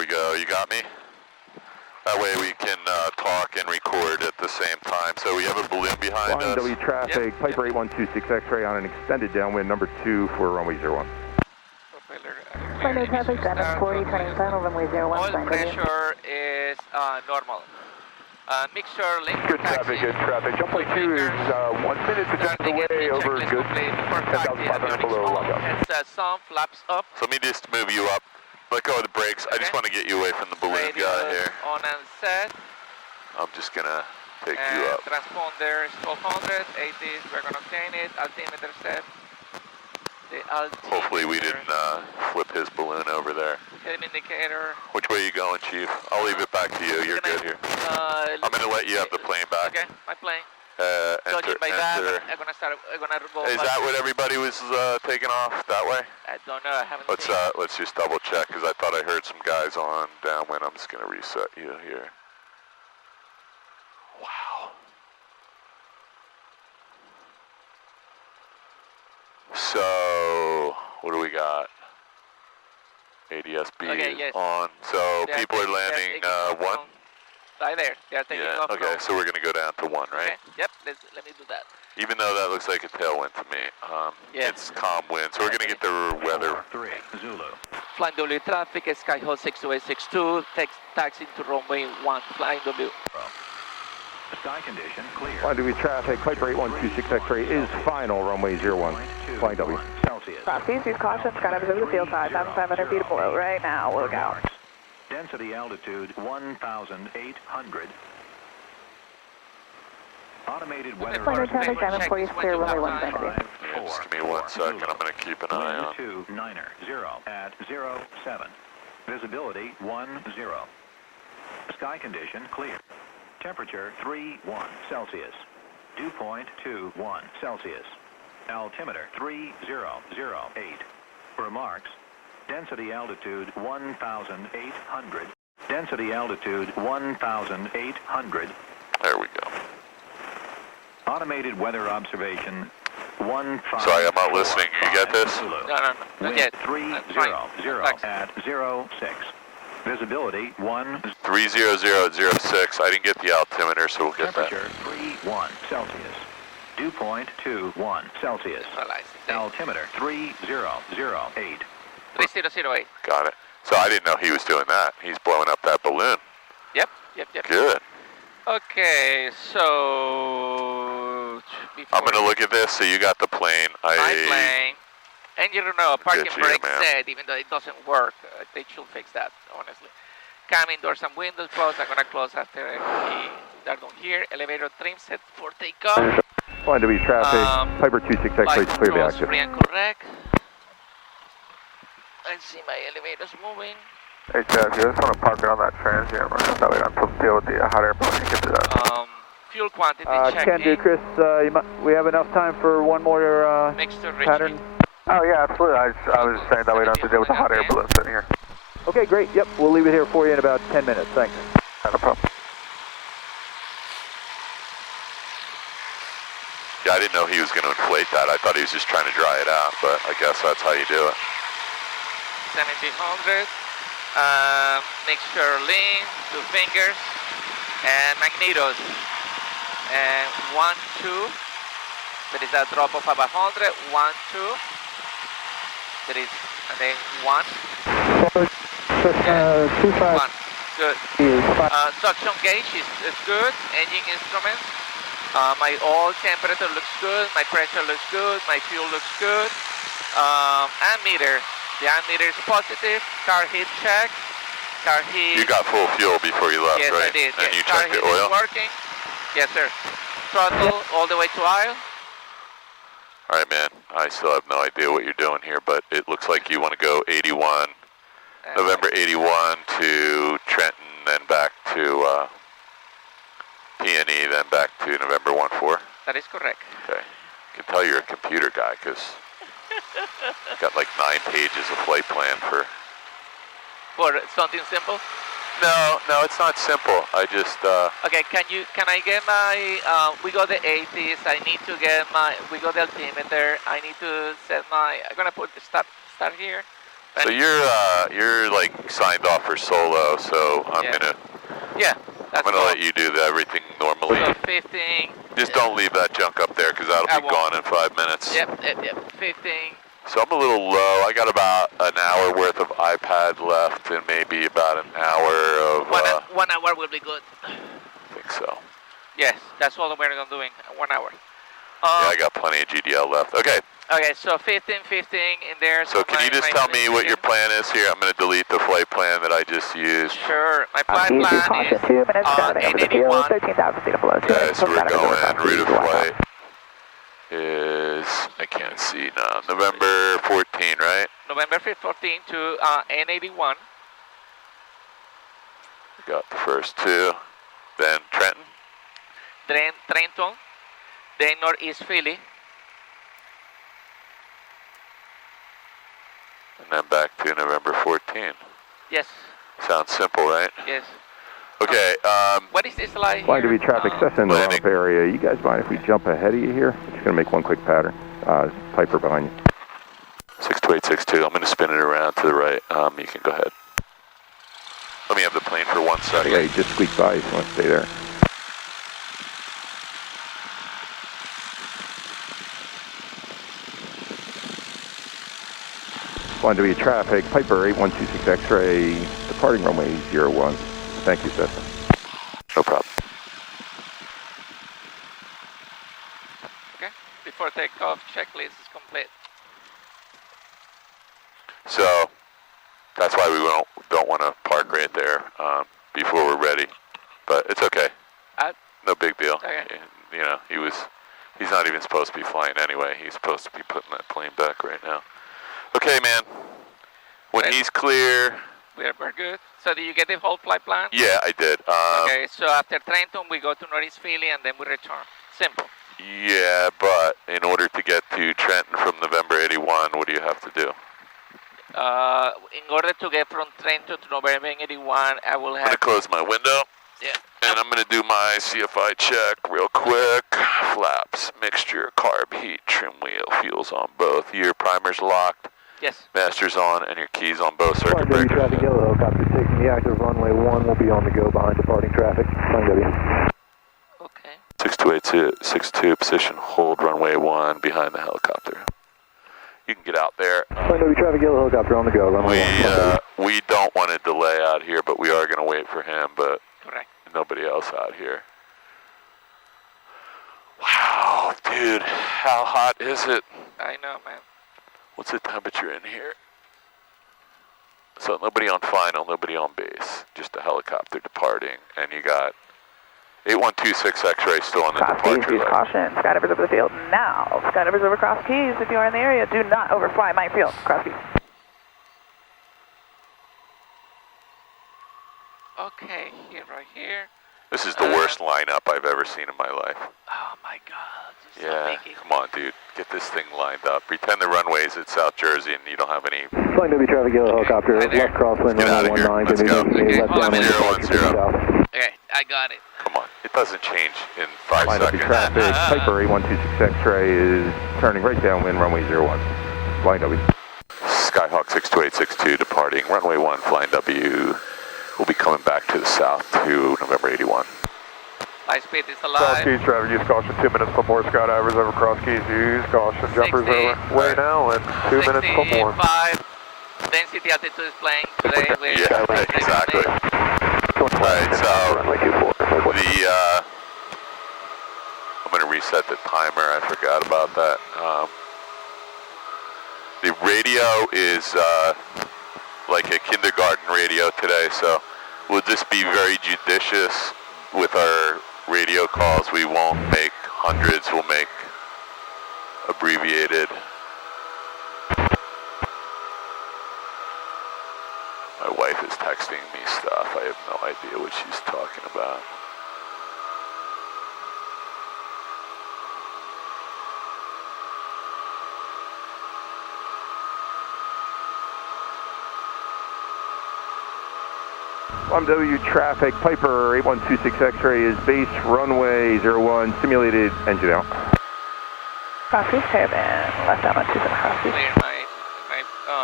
we go. You got me? That way we can talk and record at the same time. So we have a balloon behind us. W traffic, Piper 8126 X-ray on an extended downwind number 2 for runway 01. Flight traffic, N40, turning final, runway 01. Oil pressure is normal. Mixture link for Good traffic, good traffic. Jump plate 2 is 1 minute to away, over, good. 10,500 below, lock up. And some flaps up. So let me just move you up. Let go of the brakes. I just want to get you away from the balloon guy here. On and set. I'm just going to take you up. Transponder is 1200, 80s, we're going to obtain it. Altimeter set. Hopefully we didn't flip his balloon over there. Head indicator. Which way are you going, Chief? I'll leave it back to you. You're good here. I'm going to let you have the plane back. Okay, my plane. Enter. I'm gonna go. Is that what everybody was taking off that way? I don't know. I haven't seen. Let's just double check because I thought I heard some guys on downwind. I'm just going to reset you here. Wow. So, what do we got? ADSB on. So people are landing 1? Right there. They are taking off. Okay, so we're going to go down to 1, right? Okay. Yep, let me do that. Even though that looks like a tailwind to me, it's calm wind, so we're going to get the weather. 3, Zulu. Flying W traffic, Skyhawk 62862, taxi to runway 1, Flying W. Sky condition clear. Flying W traffic, Piper 8126 X-ray is final, runway 01, Flying W. Celsius. Please use caution, skydive over the field side, 1,500 feet below right now, look out. Density altitude 1,800. Automated weather. Flight traffic, N14 is clear, runway 1, thank you. Just give me 1 second, I'm going to keep an eye on. 290 at 07. Visibility 10. Sky condition clear. Temperature 31 Celsius. Dew point 21 Celsius. Altimeter 3008. Remarks. Density altitude 1,800. Density altitude 1,800. There we go. Automated weather observation 15. Sorry, I'm not listening. You get this? No, not yet. 300 at 06. Visibility 30006. I didn't get the altimeter, so we'll get that. Temperature 31 Celsius. Dew point 21 Celsius. Altimeter 3008. 3008. Got it. So I didn't know he was doing that. He's blowing up that balloon. Yep. Good. Okay, so I'm going to look at this. So you got the plane. My plane. And you don't know, parking brake man. set, even though it doesn't work, they should fix that, honestly. Cabin doors and windows closed. I'm going to close after they're done here. Elevator trim set for takeoff. Flying W traffic, Piper 26 X-ray is clearly active. Free and correct. I see my elevators moving. Hey, Jeff, you just want to park it on that transient right? That way I don't deal with the hot air balloon to get to that. Fuel quantity checked Can do, Chris. We have enough time for one more pattern. Oh, yeah, absolutely. I was just saying that we don't have to deal with the hot air balloon sitting here. Okay, great. Yep, we'll leave it here for you in about 10 minutes. Thanks. No problem. Yeah, I didn't know he was going to inflate that. I thought he was just trying to dry it out, but I guess that's how you do it. 1700. Mixture lean, 2 fingers, and magnetos. And 1, 2. There is a drop of about 100. 1, 2. There is, and then 1. 25. 1. Good. Suction gauge is good. Engine instruments. My oil temperature looks good. My pressure looks good. My fuel looks good. Ammeter. The ammeter is positive. Car heat check. Car heat. You got full fuel before you left, yes, right? Yes, I did. And yes. you Car checked the heat oil? is working. Yes, sir. Throttle all the way to aisle. All right, man. I still have no idea what you're doing here, but it looks like you want to go 81, November 81 to Trenton, then back to KPNE, then back to November 14. That is correct. Okay. I can tell you're a computer guy because got like 9 pages of flight plan for... For something simple? No, it's not simple. I just... Okay, can I get my, we got the 80s, I need to get my, we got the altimeter, I need to set my, I'm gonna put the start here, So you're like signed off for solo, so I'm gonna let you do everything normally. So 15. Just don't leave that junk up there because that'll be gone in 5 minutes. Yep. 15. So I'm a little low. I got about an hour worth of iPad left and maybe about an hour of... 1 hour will be good. I think so. Yes, that's all we're doing, 1 hour. Yeah, I got plenty of GDL left. Okay. Okay, so 15 in there. So can you just tell me what your plan is here? I'm going to delete the flight plan that I just used. Sure. My flight plan is N81. 13,000 feet below. Okay, so we're going, route of flight is, I can't see now, November 14, right? November 14 to N81. Got the first two. Then Trenton. Then Trenton. Then Northeast Philly. And then back to November 14. Yes. Sounds simple, right? Yes. Okay, what is this like Flight to be traffic, Cessna in the runoff area. You guys mind if we jump ahead of you here? We're just going to make one quick pattern. Piper behind you. 62862, I'm going to spin it around to the right. You can go ahead. Let me have the plane for 1 second. Okay, just squeak by if you want to stay there. Flight to be traffic, Piper 8126 X-ray, departing runway 01. Thank you, Cessna. No problem. Okay. Before takeoff, checklist is complete. So that's why we don't want to park right there before we're ready. But it's okay. No big deal. Okay. You know, he's not even supposed to be flying anyway. He's supposed to be putting that plane back right now. Okay, man. When he's clear. We're good. So did you get the whole flight plan? Yeah, I did. Okay, so after Trenton, we go to Northeast Philly and then we return. Simple. Yeah, but in order to get to Trenton from November 81, what do you have to do? In order to get from Trenton to November 81, I will have... I'm going to close my window. Yeah. And I'm going to do my CFI check real quick. Flaps, mixture, carb, heat, trim wheel, fuel's on both. Your primer's locked. Yes. Master's on, and your keys on both circuit Flight breakers. traffic yellow helicopter taking the active runway 1 will be on the go behind departing traffic. Flight W. Okay. 6282, position, hold runway 1 behind the helicopter. You can get out there. Flight W traffic yellow helicopter on the go, runway 1. We don't want to delay out here, but we are going to wait for him, but correct. Nobody else out here. Wow, dude, how hot is it? I know, man. What's the temperature in here? So nobody on final, nobody on base, just a helicopter departing, and you got 8126 X-ray still on the departure leg. Caution, skydivers over the field now. Skydivers over Cross Keys, if you are in the area, do not overfly my field. Cross Keys. Okay, right here. This is the worst lineup I've ever seen in my life. Oh my God. Yeah, come on, dude. Get this thing lined up. Pretend the runway's at South Jersey and you don't have any... Flight W traffic yellow helicopter, left crosswind, runway 19, Let's go. left downwind, 010. Okay, I got it. Come on. It doesn't change in 5 seconds. Traffic, Piper 8126 X-ray is turning right downwind, runway 01. Flying W. Skyhawk 62862 departing runway 1, flying W. We'll be coming back to the south to November 81. High speed is Cross alive. Keys traffic, use caution, 2 minutes for more skydivers over Cross Keys, use caution, jumpers over way now, and 2 minutes for more. 65, density altitude is playing today. Yeah, exactly. Alright, so I'm going to reset the timer, I forgot about that. The radio is like a kindergarten radio today, so we'll just be very judicious with our radio calls. We won't make hundreds, we'll make abbreviated. My wife is texting me stuff. I have no idea what she's talking about. W traffic, Piper 8126 X-ray is base runway 01, simulated engine out. Cross Keys, caravan, left down 127 Cross Keys. Clear my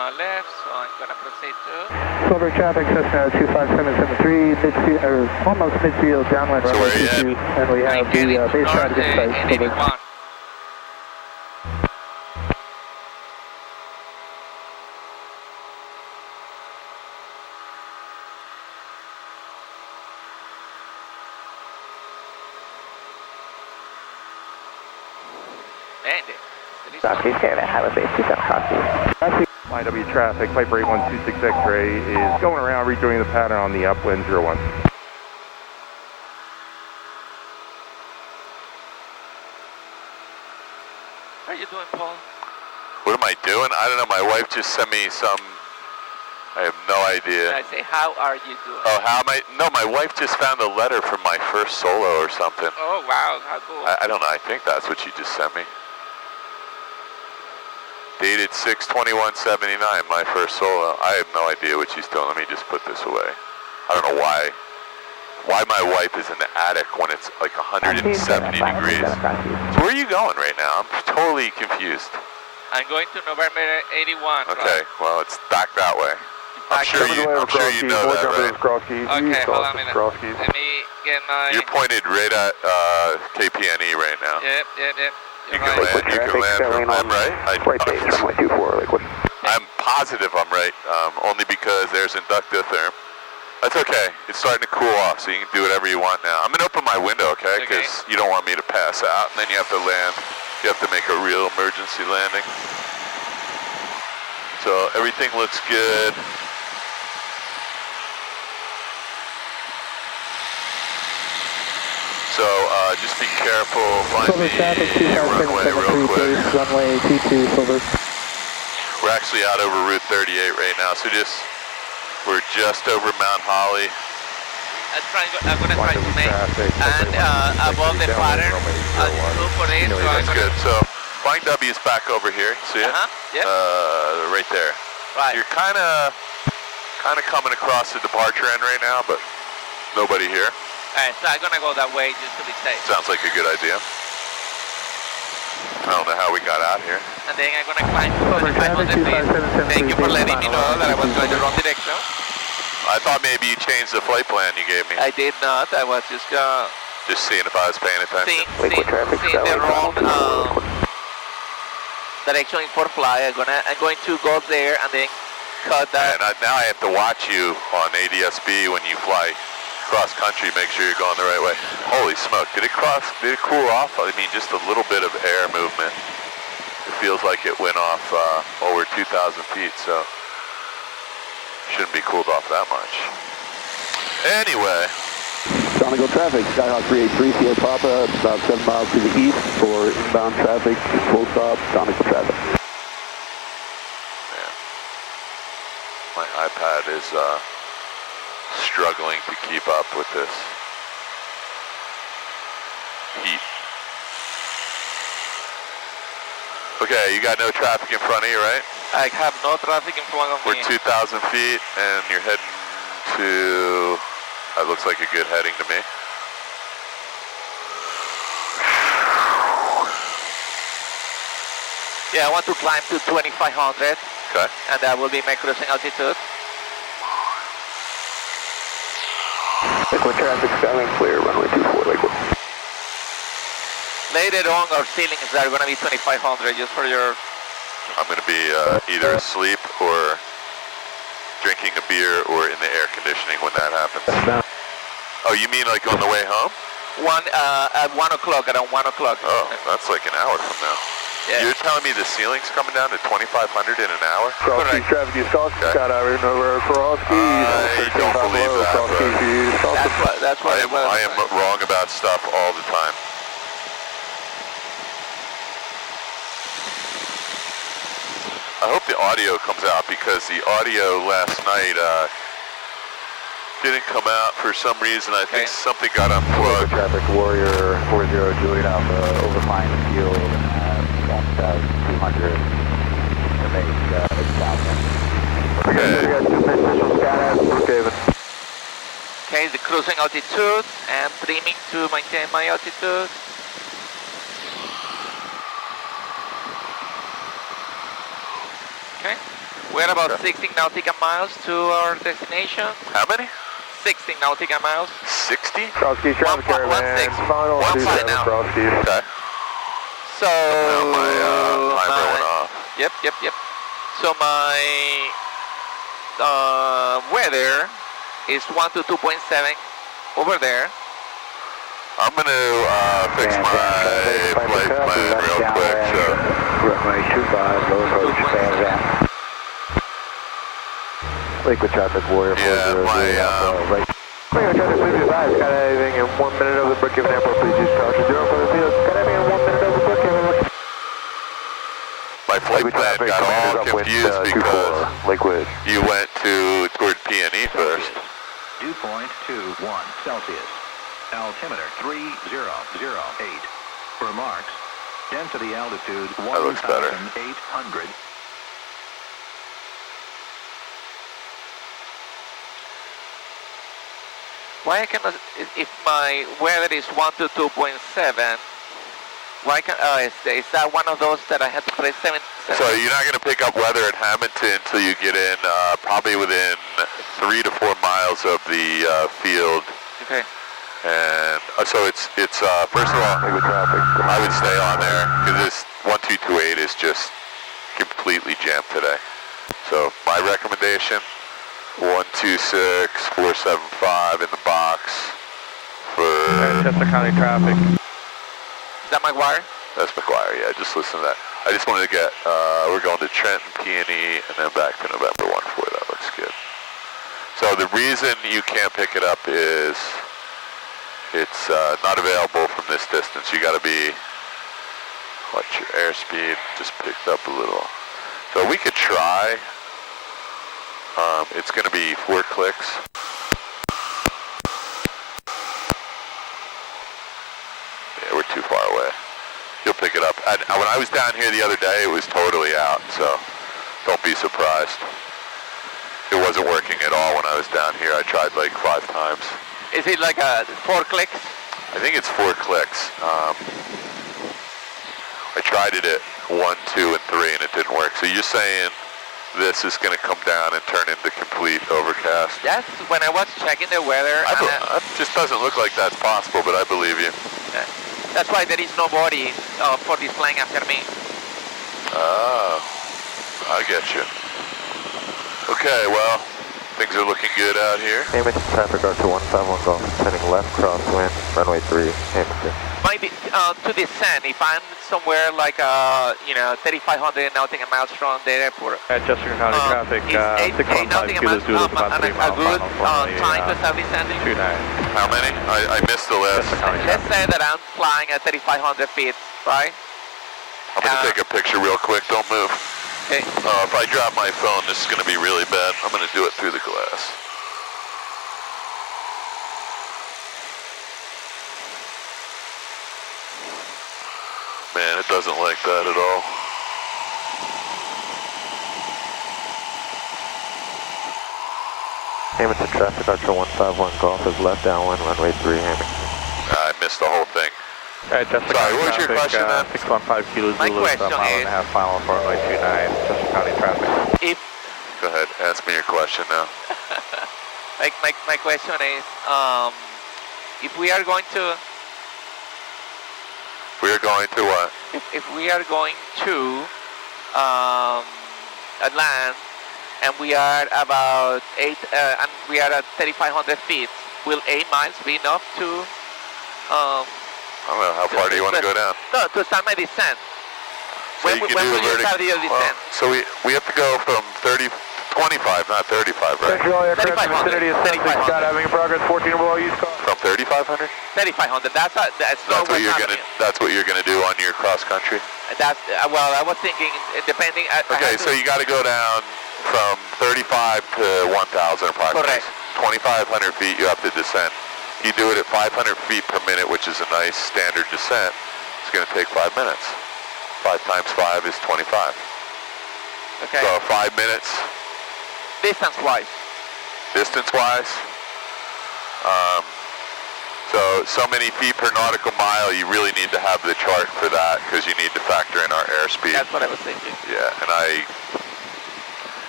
left, so I'm going to proceed to... Silver traffic, Cessna 25773, midfield, or almost midfield, downwind So runway where are you 22, and we have the base traffic in sight. N81. Cross-Keys, Caravan, Highway Base 27 Cross-Keys. IW traffic, Piper 8126 X-ray is going around, rejoining the pattern on the upwind 01. How are you doing, Paul? What am I doing? I don't know. My wife just sent me some. I have no idea. I say, how are you doing? Oh, how am I? No, my wife just found a letter from my first solo or something. Oh, wow, how cool. I don't know. I think that's what she just sent me. Dated 6/21/79, my first solo. I have no idea what she's doing. Let me just put this away. I don't know why my wife is in the attic when it's like 170 degrees. So where are you going right now? I'm totally confused. I'm going to November 81. Okay, right? well, it's back that way. I'm sure you know that, right? Okay, hold on a minute. Let me get my... You're pointed right at KPNE right now. Yep. You can land from them, right? I'm positive I'm right, only because there's inductotherm. That's okay. It's starting to cool off, so you can do whatever you want now. I'm going to open my window, okay? Because you don't want me to pass out, and then you have to land. You have to make a real emergency landing. So everything looks good. So just be careful. Find the runway real quick. Runway 22, Silver. We're actually out over Route 38 right now, so we're just over Mount Holly. I'm going to try to make, and above the pattern, look for it. That's good. So Flying W is back over here. See it? Yep. Right there. Right. You're kind of coming across the departure end right now, but nobody here. Alright, so I'm going to go that way just to be safe. Sounds like a good idea. I don't know how we got out here. And then I'm going to climb to 2500 feet. Thank you for letting me know that I was going the wrong direction. I thought maybe you changed the flight plan you gave me. I did not. I was just seeing if I was paying attention. Seeing the wrong direction for fly. I'm going to go there and then cut that. And now I have to watch you on ADSB when you fly cross country, make sure you're going the right way. Holy smoke, did it cool off? I mean, just a little bit of air movement. It feels like it went off over 2,000 feet, so shouldn't be cooled off that much. Anyway. Donegal traffic, Skyhawk 383, Sierra Papa, about 7 miles to the east for inbound traffic, full stop, Donegal traffic. Man, my iPad is struggling to keep up with this heat. Okay, you got no traffic in front of you, right? I have no traffic in front of me. We're 2,000 feet, and you're heading to, that looks like a good heading to me. Yeah, I want to climb to 2,500. Okay. And that will be my cruising altitude. Lakewood traffic, Skyline clear, runway 24, Lakewood. Later on, our ceilings are going to be 2,500, just for your... I'm going to be either asleep or drinking a beer or in the air conditioning when that happens. Oh, you mean like on the way home? At 1 o'clock, around 1 o'clock. Oh, that's like an hour from now. Yeah. You're telling me the ceiling's coming down to 2,500 in an hour? Cross-keys traffic, you saw Skydiver over cross-keys. I don't believe that, That's what I am wrong about stuff all the time. I hope the audio comes out because the audio last night didn't come out for some reason. I think something got unplugged. Traffic Warrior 40 Juliet Alpha overflying the field at 1,200 to make Okay. Okay, the cruising altitude and trimming to maintain my altitude. Okay. We're about 16 nautical miles to our destination. How many? 16 nautical miles. 60? Cross-keys, traffic caravan, final 27 now. cross-keys. Okay. So My timer went off. Yep. So my weather is 1 to 2.7 over there. I'm going to fix my flight plan real quick. So. Runway 25, low approach, stand down. Liquid traffic, Warrior 40, Yeah, right. Ringo traffic, please be advised. Skydiving in 1 minute over the Brookhaven Airport. Please use caution. 0 for the field. Skydiving in 1 minute over Brookhaven. My flight plan got all confused because Liquid. you went toward PNE first. Dew point 21 Celsius. Altimeter 3008. Remarks. Density altitude That looks better. 1,800. Why I cannot, if my weather is 1 to 2.7, why can, is that one of those that I had to press 7? So you're not going to pick up weather at Hamilton until you get in probably within 3 to 4 miles of the field. Okay. And so it's first of all, I would stay on there because this 1228 is just completely jammed today. So my recommendation, 126475 in the box for... Chester County traffic. Is that McGuire? That's McGuire, yeah, just listen to that. I just wanted to get, we're going to Trenton, PNE, and then back to November 14. That looks good. So the reason you can't pick it up is it's not available from this distance. You got to be, watch your airspeed, just picked up a little. So we could try. It's going to be 4 clicks. Yeah, we're too far away. You'll pick it up. And when I was down here the other day, it was totally out, so don't be surprised. It wasn't working at all when I was down here. I tried like 5 times. Is it like 4 clicks? I think it's 4 clicks. I tried it at 1, 2, and 3, and it didn't work. So you're saying this is going to come down and turn into complete overcast? Yes, when I was checking the weather. It just doesn't look like that's possible, but I believe you. That's why there is nobody for this flying after me. Oh, I get you. Okay, well, things are looking good out here. Hamilton traffic guard to 151 Golf, heading left crosswind, runway 3, Hamilton. Might be to descend if I'm somewhere like 3,500 nautical miles from the airport. Chester County traffic, 615 kilos due to about 3 miles good final time to start descending? 29. How many? I missed the list. Let's say that I'm flying at 3,500 feet, right? I'm going to take a picture real quick. Don't move. Okay. If I drop my phone, this is going to be really bad. I'm going to do it through the glass. Man, it doesn't like that at all. Hamilton traffic Archer 151 Golf is left downwind, runway 3, Hamilton. I missed the whole thing. Sorry, what was your question then? 615 kilos My Zulu, question mile and a half final for runway 29, Chester County traffic. Go ahead, ask me your question now. My question is, if we are going to... We are going to what? If we are going to land and we are about and we are at 3,500 feet, will 8 miles be enough to? I don't know. How far do you want to go down? No, to start my descent. So when will you start your descent? So we have to go from 25, not 35, right? Central aircraft vicinity of 3,500. Skydiving in progress, 14 below, use call. From 3,500? 3,500. That's what you're gonna. That's what you're gonna do on your cross country. That's well. I was thinking, depending. Okay, so you got to go down from 35 to 1,000 approximately. Correct. 2,500 feet you have to descend. You do it at 500 feet per minute, which is a nice standard descent. It's going to take 5 minutes. 5 times 5 is 25. Okay. So 5 minutes. Distance-wise. Distance-wise. So many feet per nautical mile, you really need to have the chart for that because you need to factor in our airspeed. That's what I was thinking. Yeah, and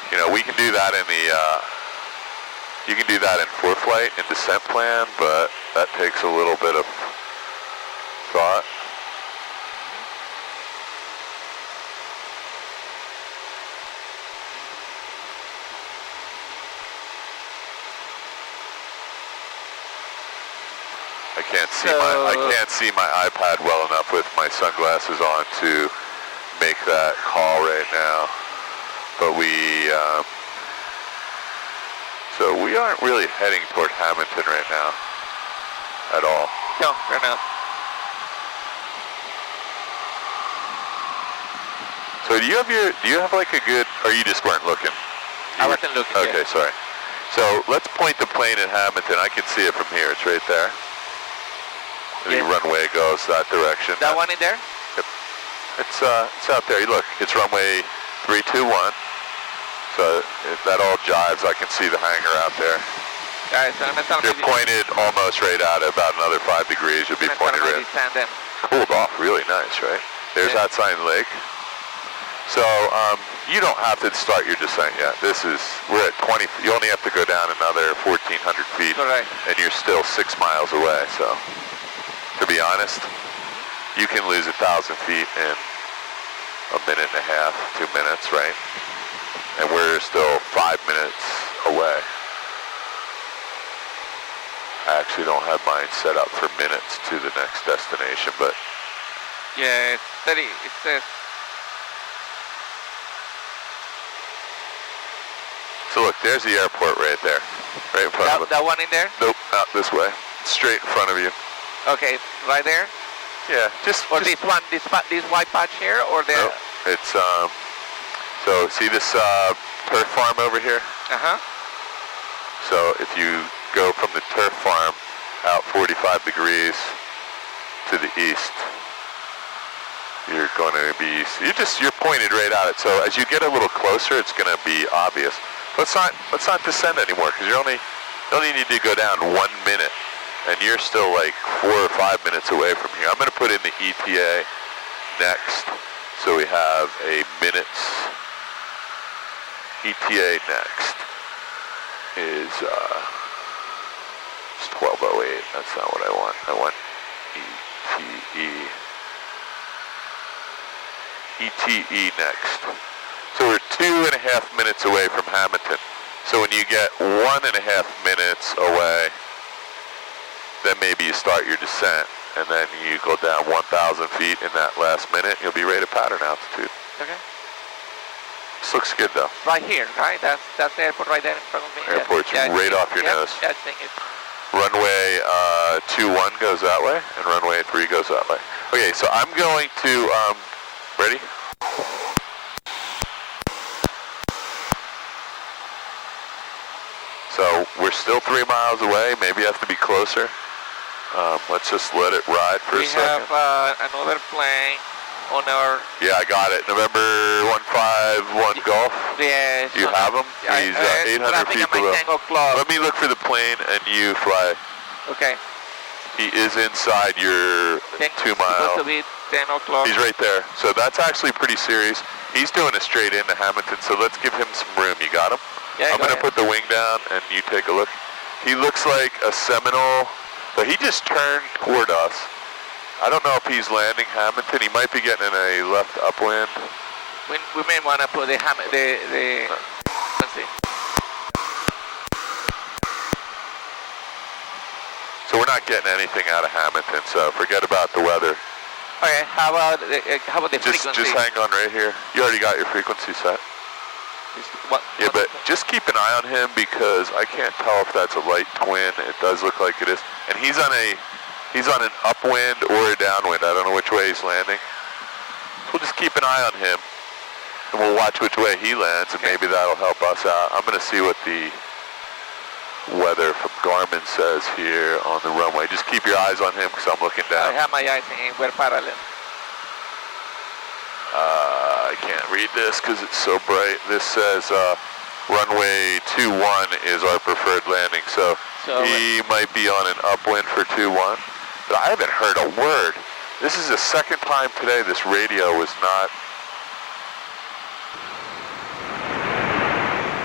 You know, we can do that in the, you can do that in ForeFlight and descent plan, but that takes a little bit of thought. I can't see my iPad well enough with my sunglasses on to make that call right now. But so we aren't really heading toward Hamilton right now at all. No, we're not. So do you have like a good, or you just weren't looking? I wasn't looking. Okay, yet. sorry. So let's point the plane at Hamilton. I can see it from here. It's right there. The runway goes that direction. That one in there? Yep. It's out there. Look, it's runway 321. So if that all jives, I can see the hangar out there. Guys, you're pointed almost right at it, about another 5 degrees. You'll be pointed right. Cooled off, really nice, right? There's that sign lake. So you don't have to start your descent yet. We're at 20. You only have to go down another 1,400 feet, and you're still 6 miles away. So. To be honest, you can lose 1,000 feet in a minute and a half, 2 minutes, right? And we're still 5 minutes away. I actually don't have mine set up for minutes to the next destination, but... Yeah, it's 30, it says... So look, there's the airport right there, right in front of us. That one in there? Nope, not this way. Straight in front of you. Okay, right there? Yeah, this white patch here, or there? No, it's, so see this turf farm over here? Uh-huh. So if you go from the turf farm out 45 degrees to the east, you're going to be, you're pointed right at it. So as you get a little closer, it's going to be obvious. Let's not descend anymore, because you only need to go down 1 minute. And you're still like 4 or 5 minutes away from here. I'm going to put in the ETA next, so we have a minute's ETA next is it's 12:08. That's not what I want. I want ETE next. So we're 2.5 minutes away from Hamilton. So when you get 1.5 minutes away, then maybe you start your descent, and then you go down 1,000 feet in that last minute. You'll be right at pattern altitude. Okay. This looks good, though. Right here, right? That's the airport right there in front of me. Airport's right off your nose. Yeah, I think it. Runway 21 goes that way, and runway 3 goes that way. Okay, so I'm going to, ready? So we're still 3 miles away. Maybe you have to be closer. Let's just let it ride for a second. We have another plane on our... Yeah, I got it. November 151 Golf. Yeah. You have him? He's 800 feet below. Let me look for the plane and you fly. Okay. He is inside your 2 mile. Supposed to be 10 o'clock. He's right there. So that's actually pretty serious. He's doing it straight into Hamilton, so let's give him some room. You got him? Yeah, I'm going to put the wing down and you take a look. He looks like a Seminole, but he just turned toward us. I don't know if he's landing Hamilton. He might be getting in a left upwind. We may want to put the let's see. So we're not getting anything out of Hamilton, so forget about the weather. Okay, how about the frequency? Just hang on right here. You already got your frequency set. Yeah, but just keep an eye on him because I can't tell if that's a light twin. It does look like it is. And he's on an upwind or a downwind. I don't know which way he's landing. We'll just keep an eye on him and we'll watch which way he lands and maybe that'll help us out. I'm going to see what the weather from Garmin says here on the runway. Just keep your eyes on him because I'm looking down. I have my eyes in him. We're parallel. I can't read this because it's so bright. This says runway 21 is our preferred landing, so he might be on an upwind for 21. But I haven't heard a word. This is the second time today this radio was not...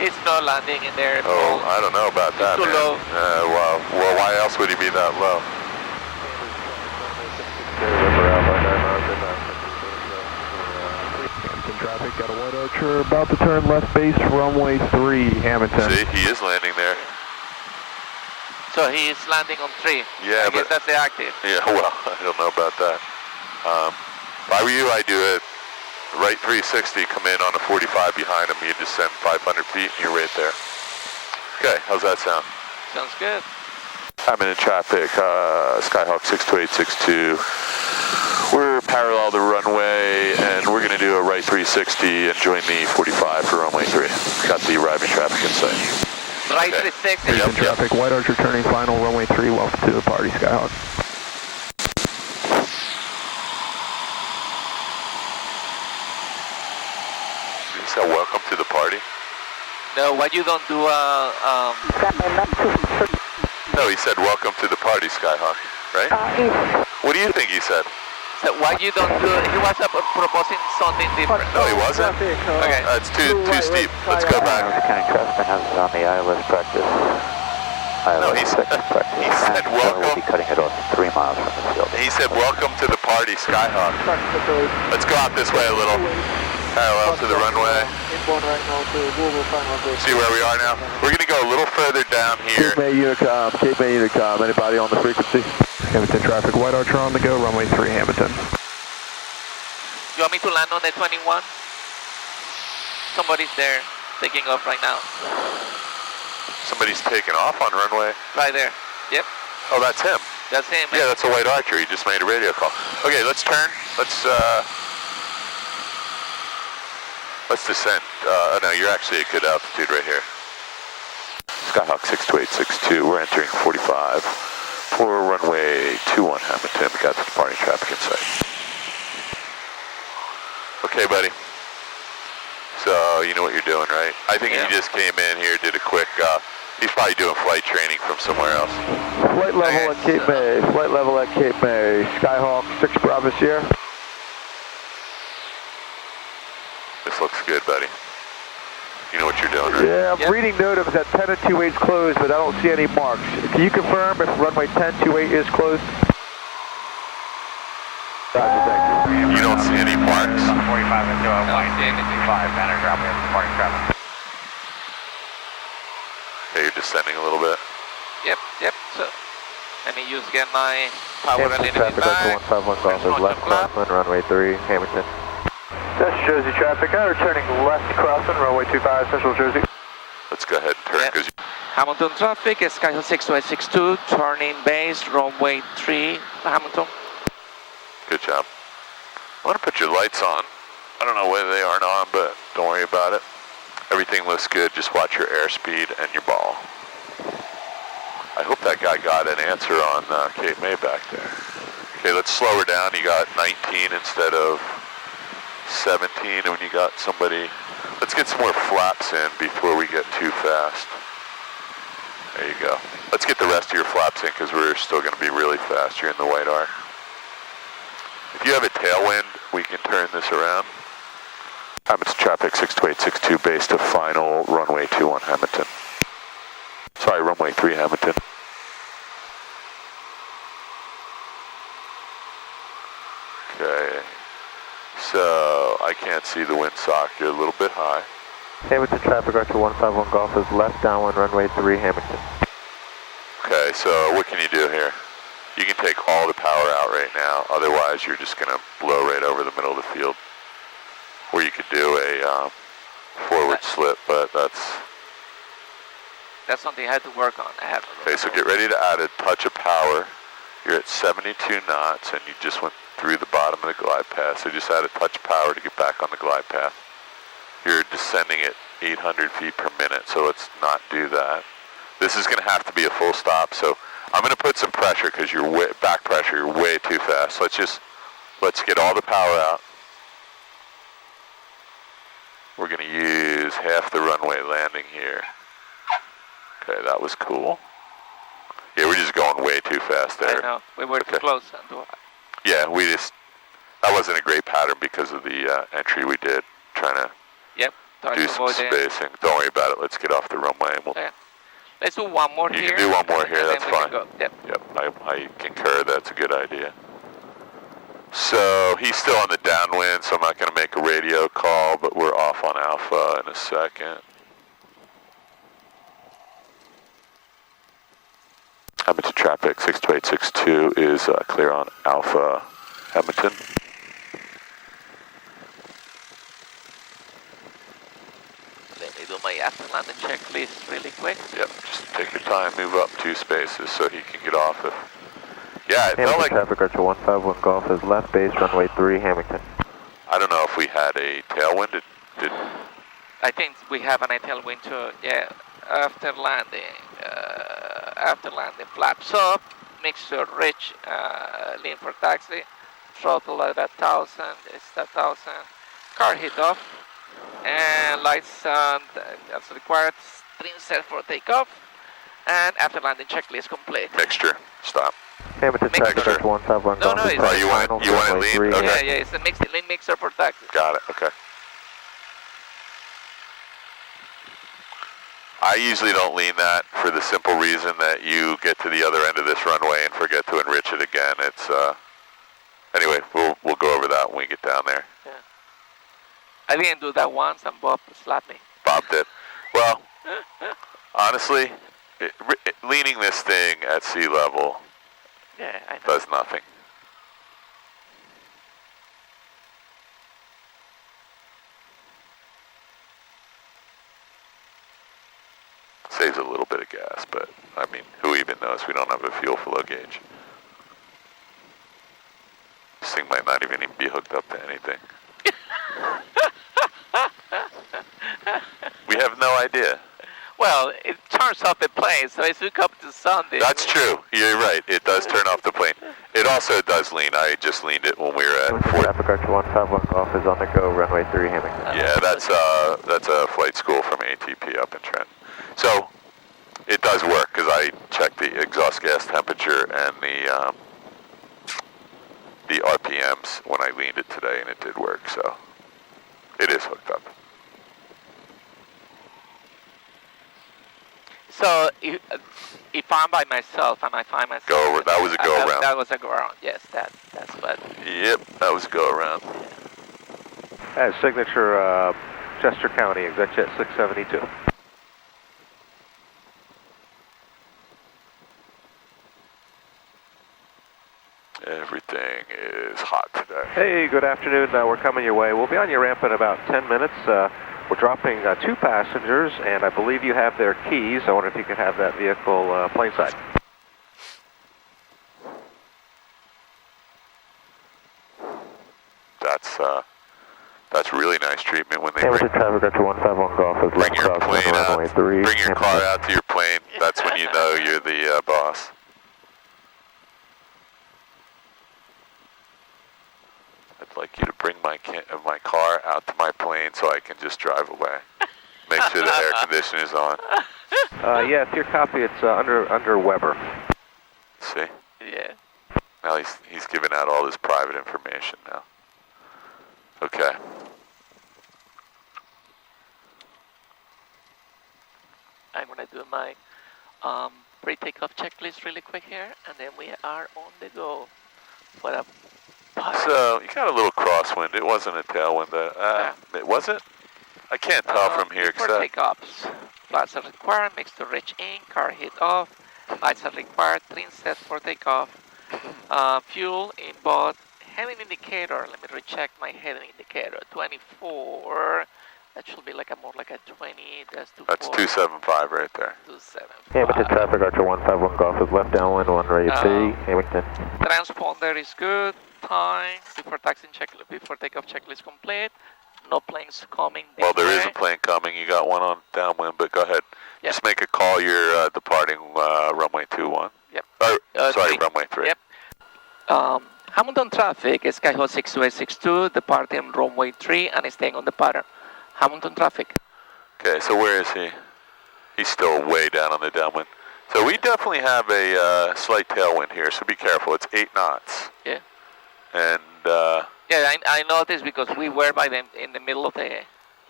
He's not landing in there. Oh, I don't know about that, too man. low. Well, why else would he be that low? Hamilton traffic, got a white archer, about to turn left base, runway 3, Hamilton. See, he is landing there. So he's landing on 3. Yeah, I guess that's the active. Yeah, well, I don't know about that. If I were you, I'd do it right 360, come in on a 45 behind him, you descend 500 feet and you're right there. Okay, how's that sound? Sounds good. I'm in traffic, Skyhawk 62862. We're parallel to runway and we're going to do a right 360 and join the 45 for runway 3. Got the arriving traffic in sight. Right Okay. 360. Yep. Traffic, white archer turning final, runway 3, welcome to the party, Skyhawk. You said welcome to the party? No, what you don't do, No, he said welcome to the party, Skyhawk, right? What do you think he said? so what you don't do, he was proposing something different. No, he wasn't. Okay. It's too steep. Let's go back. County Traffic has it on the ILS practice. No, he said welcome. We'll be cutting it off 3 miles from the field. He said welcome to the party, Skyhawk. Let's go out this way a little. Parallel to the runway. See where we are now? We're going to go a little further down here. Cape May Unicom, anybody on the frequency? Hamilton traffic, white archer on the go, runway 3, Hamilton. You want me to land on the 21? Somebody's there, taking off right now. Somebody's taking off on runway. Right there. Yep, Oh, that's him. that's him. Yeah, that's a white archer. He just made a radio call. Okay, let's turn. Let's descend. No, you're actually at good altitude right here. Skyhawk 62862. We're entering 45 for runway 21 Hamilton. We got the departing traffic in sight. Okay, buddy. So you know what you're doing, right? I think Yeah. he just came in here, did a quick. He's probably doing flight training from somewhere else. Flight level at Cape May, flight level at Cape May, Skyhawk 6 Bravo Sierra. This looks good, buddy. You know what you're doing, right? Yeah, I'm reading NOTAMs that 10 and 28 is closed, but I don't see any marks. Can you confirm if runway 10-28 is closed? You don't see any marks? 45 and 2 No, white, see anything. 5, banner drop, we have departing traffic. Okay, you're descending a little bit. Yep, so let me just get my power a little bit Traffic back. up to 151 Golf is left crosswind, runway 3, Hamilton. That's Jersey traffic, returning left crossing, runway 25, Central Jersey. Let's go ahead and turn, Yep. because Hamilton traffic, Skyhawk 62862, turning base, runway 3, Hamilton. good job. I want to put your lights on. I don't know whether they aren't on, but don't worry about it. Everything looks good. Just watch your airspeed and your ball. I hope that guy got an answer on Cape May back there. Okay, let's slow her down. You got 19 instead of 17, and when you got somebody, let's get some more flaps in before we get too fast. There you go. Let's get the rest of your flaps in because we're still going to be really fast. You're in the white arc. If you have a tailwind, we can turn this around. Hamilton traffic 62862 base to final runway 21 Hamilton. Sorry, runway 3 Hamilton. Okay. So I can't see the windsock. You're a little bit high. Hamilton traffic, Archer 151 Golf is left downwind, runway 3, Hamilton. Okay, so what can you do here? You can take all the power out right now. Otherwise, you're just going to blow right over the middle of the field. Or you could do a forward slip, but that's something I had to work on. okay. So get ready to add a touch of power. You're at 72 knots, and you just went through the bottom of the glide path. So just add a touch of power to get back on the glide path. You're descending at 800 feet per minute, so let's not do that. This is going to have to be a full stop. So I'm going to put some pressure because you're back pressure. You're way too fast. Let's get all the power out. We're going to use half the runway landing here. Okay, that was cool. Yeah, we're just going way too fast there. I know, we were too close. Yeah, that wasn't a great pattern because of the entry we did, trying to Try do to some avoid it. spacing. Don't worry about it. Let's get off the runway. And we'll, Yeah. Let's do one more you here. can do one more and here. then That's we can fine. go. Yep. Yep, I concur. That's a good idea. So he's still on the downwind, so I'm not going to make a radio call, but we're off on Alpha in a second. Edmonton traffic 62862 is clear on Alpha Edmonton. Let me do my after landing checklist really quick. Yep, just take your time, move up 2 spaces so he can get off it. Yeah, it felt like... Traffic Archer 151 Golf is left base, runway 3, Hamilton. I don't know if we had a tailwind. Did I think we have an tailwind too. Yeah, after landing, flaps up, mixture rich, lean for taxi, throttle at 1,000, it's 1,000, car hit off, and lights on as required, trim set for takeoff, and after landing checklist complete. mixture, stop. Hamilton traffic Archer 151 No, Golf no, is it's... Oh, you want it lean? 3. Okay. Yeah, it's a lean mixer for taxi. Got it, okay. I usually don't lean that for the simple reason that you get to the other end of this runway and forget to enrich it again. It's, anyway, we'll go over that when we get down there. Yeah. I didn't do that once and Bob slapped me. Bob did. Well, honestly, leaning this thing at sea level Yeah, I know. does nothing. Saves a little bit of gas, but I mean, who even knows? We don't have a fuel flow gauge. This thing might not even be hooked up to anything. We have no idea. Well, it turns off the plane, so it's hooked up to something. That's true. You're right. It does turn off the plane. It also does lean. I just leaned it when we were at Fort. Traffic Archer 151 Golf is on the go, runway 3, Hamilton. Yeah, that's a flight school from ATP up in Trent. So it does work because I checked the exhaust gas temperature and the RPMs when I leaned it today, and it did work. So it is hooked up. So if I'm by myself and I find myself... Go over. That was a go around. That was a go around. Yes, that's what... Yep, that was a go around. As signature, Chester County, ExecJet 672. Everything is hot today. Hey, good afternoon. We're coming your way. We'll be on your ramp in about 10 minutes. We're dropping 2 passengers, and I believe you have their keys. I wonder if you could have that vehicle plainside. That's really nice treatment when they Hamilton traffic Archer 151 Golf is bring left your crossing plane out, runway 3. bring your car out to your plane. That's when you know you're the boss. I'd like you to bring my car out to my plane so I can just drive away. Make sure the air conditioning is on. Yeah, it's your copy. It's under Weber. See? Yeah. Now he's giving out all this private information now. Okay. I'm going to do my pre-takeoff checklist really quick here, and then we are on the go for a... So, you got a little crosswind. It wasn't a tailwind. It was it? I can't tell from here for except... takeoffs. Flaps are required, mix to reach in, car hit off, lights are required, trim set for takeoff, fuel in both, heading indicator, let me recheck my heading indicator, 24, that should be more like a 20, that's 24. That's 275 right there. 275. Hamilton traffic Archer 151 Golf is left downwind, runway 3, Hamilton. Transponder is good, time, before takeoff checklist complete, no planes coming this Well, there is way. a plane coming. You got one on downwind, but go ahead. Yep. Just make a call. You're departing runway 21. Yep. Sorry, 3. runway 3. Yep. Hamilton traffic, Skyhawk 6262, departing runway 3 and staying on the pattern. Hamilton traffic. Okay, so where is he? He's still way down on the downwind. So we definitely have a slight tailwind here, so be careful. It's 8 knots. Yeah. And Yeah, I noticed because we were by them in the middle of the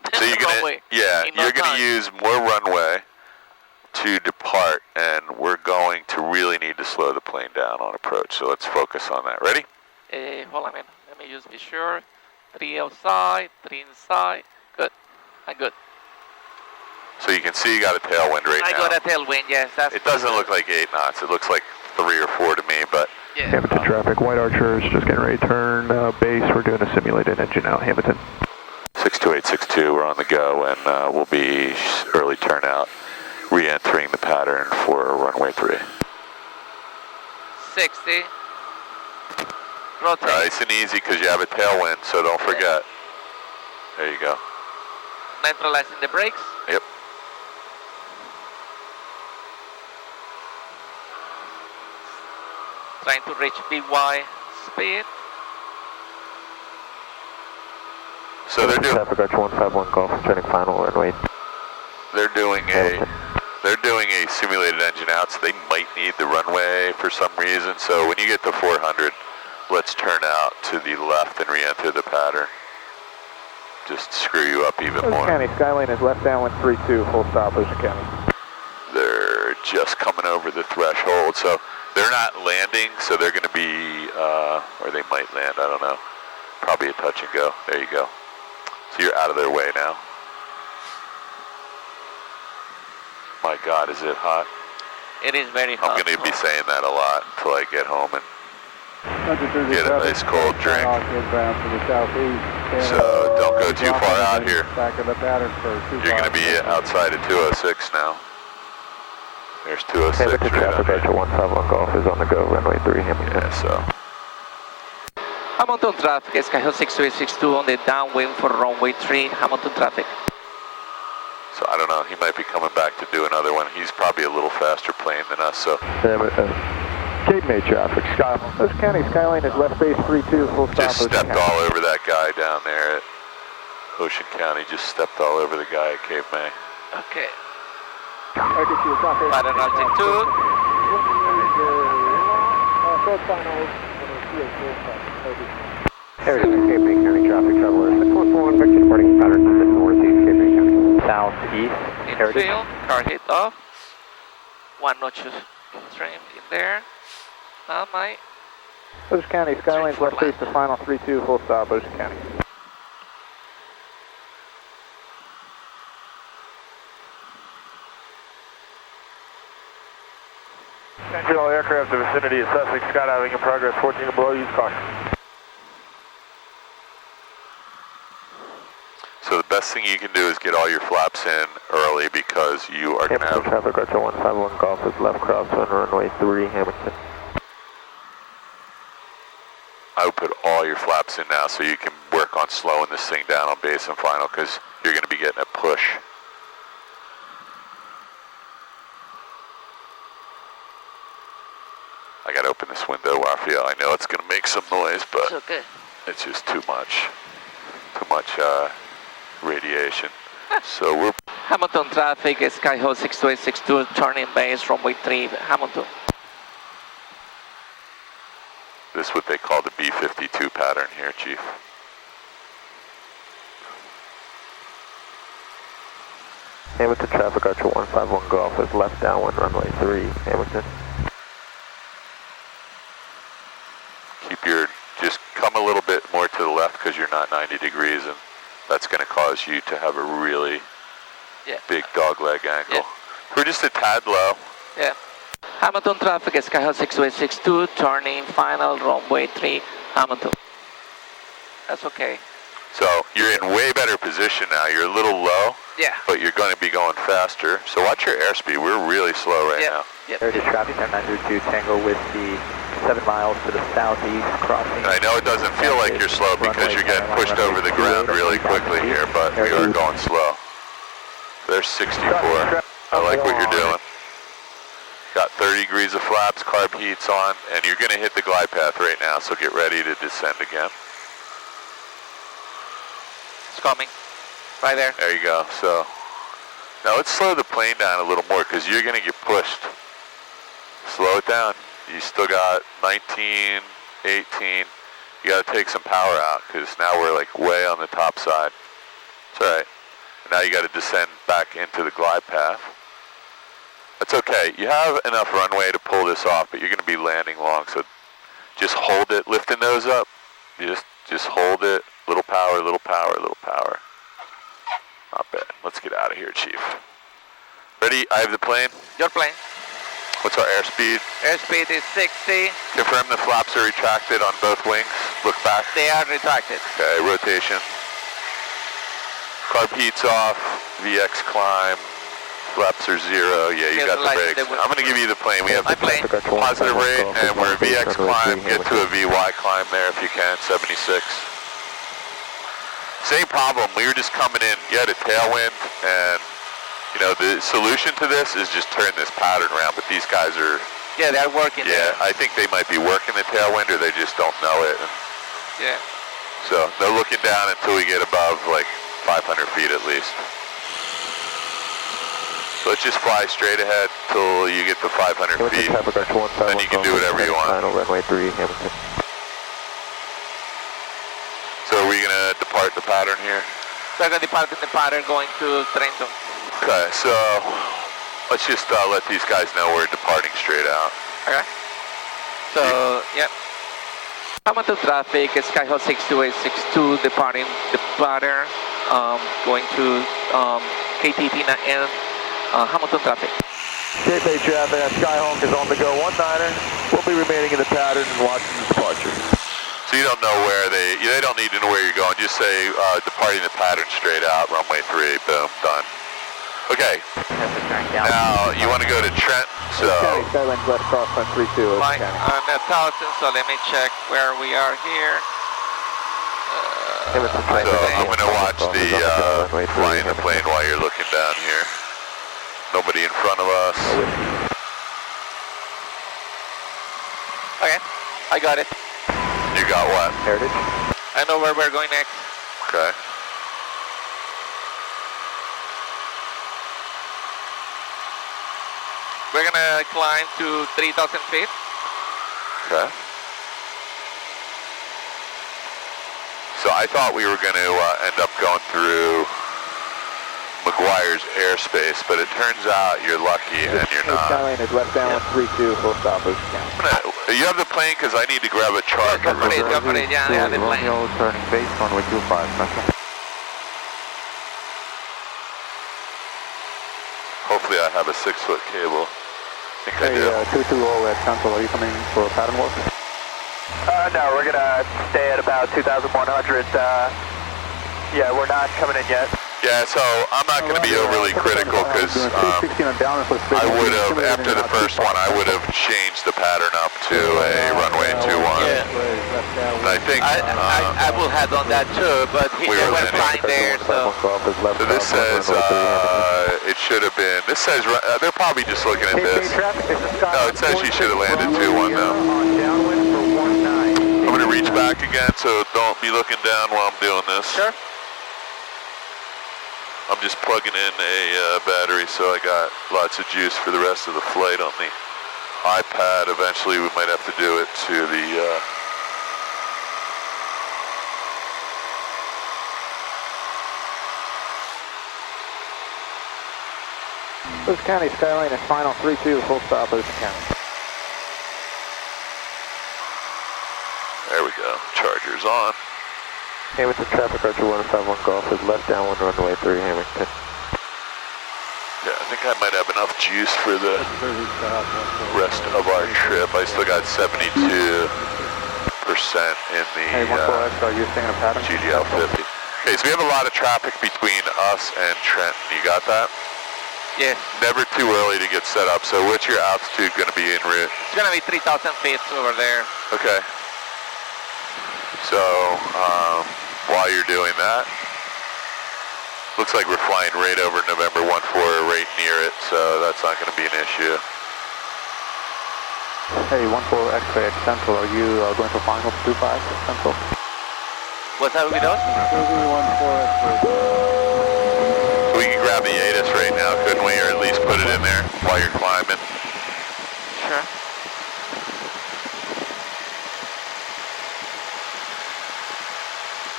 So you're gonna, yeah, you're gonna use more runway to depart, and we're going to really need to slow the plane down on approach. So let's focus on that. Ready? Hold on a minute. Let me just be sure. 3 outside, 3 inside. Good. I'm good. So you can see you got a tailwind right now. I got a tailwind, yes. It doesn't look like 8 knots. It looks like 3 or 4 to me, but... Yeah. Hamilton traffic, White Archers, just getting ready to turn base. We're doing a simulated engine out, Hamilton. 62862, we're on the go, and we'll be early turnout, re-entering the pattern for runway 3. 60. Rotate. Nice and easy because you have a tailwind, so don't forget. There you go. Neutralizing the brakes. Yep. Trying to reach BY speed. So they're doing... Traffic Arch 151 Golf, turning final runway. They're doing a simulated engine out, so they might need the runway for some reason. So when you get to 400, let's turn out to the left and re-enter the pattern. Just screw you up even more. County, Skylane is left downwind 32, full stop, Ocean County. They're just coming over the threshold, so they're not landing, so they're going to be, or they might land, I don't know. Probably a touch and go. There you go. So you're out of their way now. My God, is it hot? It is very hot. I'm going to be saying that a lot until I get home and get a nice cold drink. So don't go too far out here. You're going to be outside of 206 now. There's 206 Hamilton right traffic Arch 151 Golf is on the go, runway 3, Hamilton. Yeah, so. Hamilton traffic, Skyhawk 6862 on the downwind for runway 3, Hamilton traffic. So I don't know, he might be coming back to do another one. He's probably a little faster plane than us, so. KPNE traffic, Skylane. Ocean County, Skylane is left base 32, full stop, Just Ocean stepped County. all over that guy down there at Ocean County. Just stepped all over the guy at Cape May. Okay. Pattern Pattern altitude. There is KPNE County traffic traveler 611, Victor departing pattern to the northeast, KPNE County. Southeast, Infield, car hit off. 1 notch trim in there. My Ocean County, Skylane is left base to final 32, full stop, Ocean County. All aircraft in the vicinity of Sussex, skydiving in progress, 14 and below, use caution. So the best thing you can do is get all your flaps in early because you are going to Hamilton have... traffic Arch 151 Golf is left cross on runway 3, Hamilton. I would put all your flaps in now so you can work on slowing this thing down on base and final because you're going to be getting a push. I got to open this window, Rafael. I know it's going to make some noise, but it's okay. it's just too much radiation. So we're... Hamilton traffic, Skyhawk 6862, turning base, runway 3, Hamilton. This is what they call the B-52 pattern here, Chief. Hamilton traffic Archer 151 Golf is left downwind runway 3, Hamilton. Keep your, just come a little bit more to the left because you're not 90 degrees and that's going to cause you to have a really big dogleg angle. Yeah. We're just a tad low. Yeah. Hamilton traffic, Skyhawk 6862, turning final, runway 3, Hamilton. That's okay. So you're in way better position now. You're a little low, but you're going to be going faster. So watch your airspeed. We're really slow right now. There is traffic on 902 Tango Whiskey, 7 miles to the southeast, crossing. And I know it doesn't feel like you're slow because you're getting pushed over the ground really quickly here, but we are going slow. There's 64. I like what you're doing. Got 30 degrees of flaps, carb heats on, and you're going to hit the glide path right now, so get ready to descend again. It's coming. Right there. There you go. So now let's slow the plane down a little more because you're going to get pushed. Slow it down. You still got 19, 18. You got to take some power out because now we're like way on the top side. It's all right. Now you got to descend back into the glide path. That's okay. You have enough runway to pull this off, but you're going to be landing long, so just hold it, lift the nose up. Just hold it. Little power, little power, little power. Not bad. Let's get out of here, Chief. Ready? I have the plane. Your plane. What's our airspeed? Airspeed is 60. Confirm the flaps are retracted on both wings. Look back. They are retracted. Okay, rotation. Carb heat's off. VX climb. Flaps are 0. Yeah, you got the brakes. I'm going to give you the plane. We have the positive rate, and we're VX climb. Get to a VY climb there if you can. 76. Same problem. We were just coming in. You had a tailwind, and you know the solution to this is just turn this pattern around. But these guys are. Yeah, they're working. Yeah, I think they might be working the tailwind, or they just don't know it. And yeah. so they're looking down until we get above like 500 feet at least. So let's just fly straight ahead till you get to 500 feet. Then you can do whatever you want. Final runway 3, Hamilton. So are we going to depart the pattern here? We're going to depart in the pattern going to Trenton. Okay, so let's just let these guys know we're departing straight out. Okay. So, yep. Hamilton traffic, Skyhawk 62862 departing the pattern, going to KTTN. Hamilton traffic. Cape A traffic, Skyhawk is on the go, 19er. We'll be remaining in the pattern and watching the departure. So you don't know where they don't need to know where you're going. Just say departing the pattern straight out, runway 3, boom, done. Okay. Now you want to go to Trent, so. Skyline left crosswind 32. I'm at 1,000, so let me check where we are here. So I'm going to watch the flying the plane while you're looking down here. Nobody in front of us. Okay, I got it. You got what? Heritage. I know where we're going next. Okay. We're gonna climb to 3,000 feet. Okay. So I thought we were going to end up going through McGuire's airspace, but it turns out you're lucky and you're not. Skyline is left down 32, full stop. You have the plane because I need to grab a charger. Go for it, yeah, I have the plane. Romeo turning base, runway 25, pressure. Hopefully I have a 6-foot cable. I think I do. 220 at Central, are you coming for a pattern work? No, we're going to stay at about 2,100. Yeah, we're not coming in yet. Yeah, so I'm not going to be overly critical because I would have, after the first one, I would have changed the pattern up to a runway 21. Yeah. And I think I will have done that too, but they were fine there, so. So this says it should have been. This says they're probably just looking at this. No, it says you should have landed 2-1 though. I'm going to reach back again, so don't be looking down while I'm doing this. Sure. I'm just plugging in a battery, so I got lots of juice for the rest of the flight on the iPad. Eventually we might have to do it to the Lewis County, Skyline is final 32, full stop, Lewis County. There we go, charger's on. Hamilton traffic, Roger 151 Golf is left downwind runway 3, Hamilton. Yeah, I think I might have enough juice for the rest of our trip. I still got 72% in the GGL 50. Okay, so we have a lot of traffic between us and Trenton. You got that? Yes. Never too early to get set up. So what's your altitude going to be en route? It's going to be 3,000 feet over there. Okay. So while you're doing that, looks like we're flying right over November 14, right near it, so that's not going to be an issue. Hey, 14 X-ray at Central, are you going for final 25 at Central? What's that we doing? We can grab the ATIS right now, couldn't we? Or at least put it in there while you're climbing. Sure.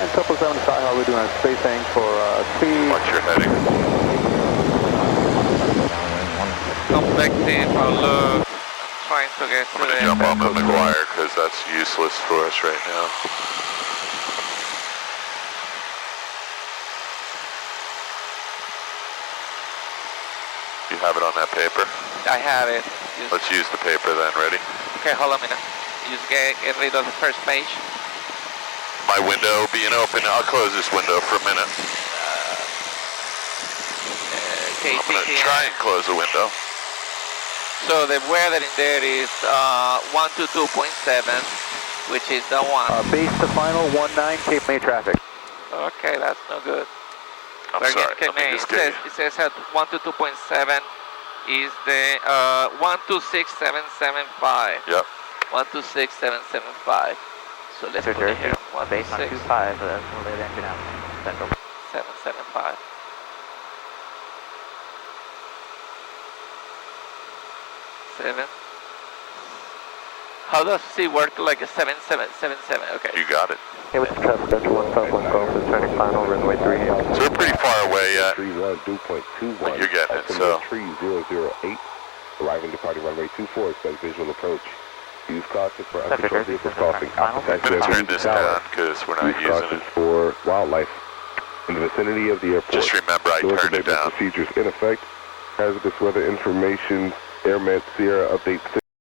And 777 Sky High, we're doing a spacing for speed. Watch your heading. Convective, look. Trying to get to I'm going to the... jump off of McGuire because that's useless for us right now. You have it on that paper? I have it. Let's use the paper then. Ready? Okay, hold on a minute. Just get rid of the first page. My window being open. I'll close this window for a minute. I'm going to KTTN. try and close the window. So the weather in there is 122.7, which is the one. Base to final 19 Cape May traffic. Okay, that's no good. I'm sorry. Let me just get you. It says at 122.7 is the 126775. Yep. 126775. So let's put it here. Base on 25, we'll let engine out. Central. 775. Seven. How does C work like a 7777? Okay. You got it. Hey, what's the traffic? That's 151 Golf is turning final, runway 3. So we're pretty far away yet. 31, dew point 21. But you're getting it, so. Tree 008, arriving departing runway 24, expect visual approach. Use caution for uncontrolled vehicles crossing I'm going to turn this down because we're not Use using caution it. for wildlife. In the vicinity of the airport. Just remember I Doors turned it abatement down. Procedures in effect. Hazardous weather information. Airmet Sierra update 6.